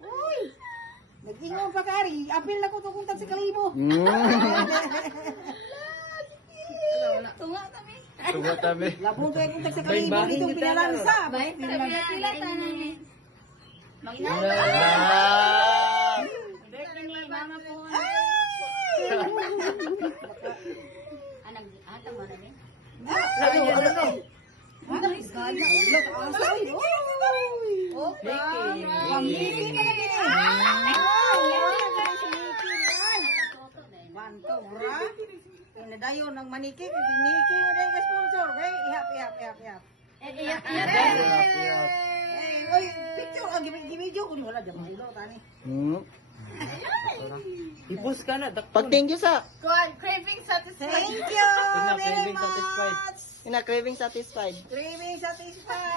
Uy! Nag-ingon pa kari. Apil na ko tukong tag sa kalibo. Tunga kami. Tuwa tabi. Labong to kung tag sa kalibo itong pinalansa. Bay, pila tanan ni. Birthday ni mama po. Anak, ata mo na ni. Pinadayon ng maniki, piniki mo dahil ka sponsor. Okay, ihap. Oy, picture, gimidyo ko wala dyan mga ilo, tani. Ipos ka na. Pag thank you sa. Craving satisfied. Thank you very Craving satisfied. much. Ina craving satisfied. Craving satisfied.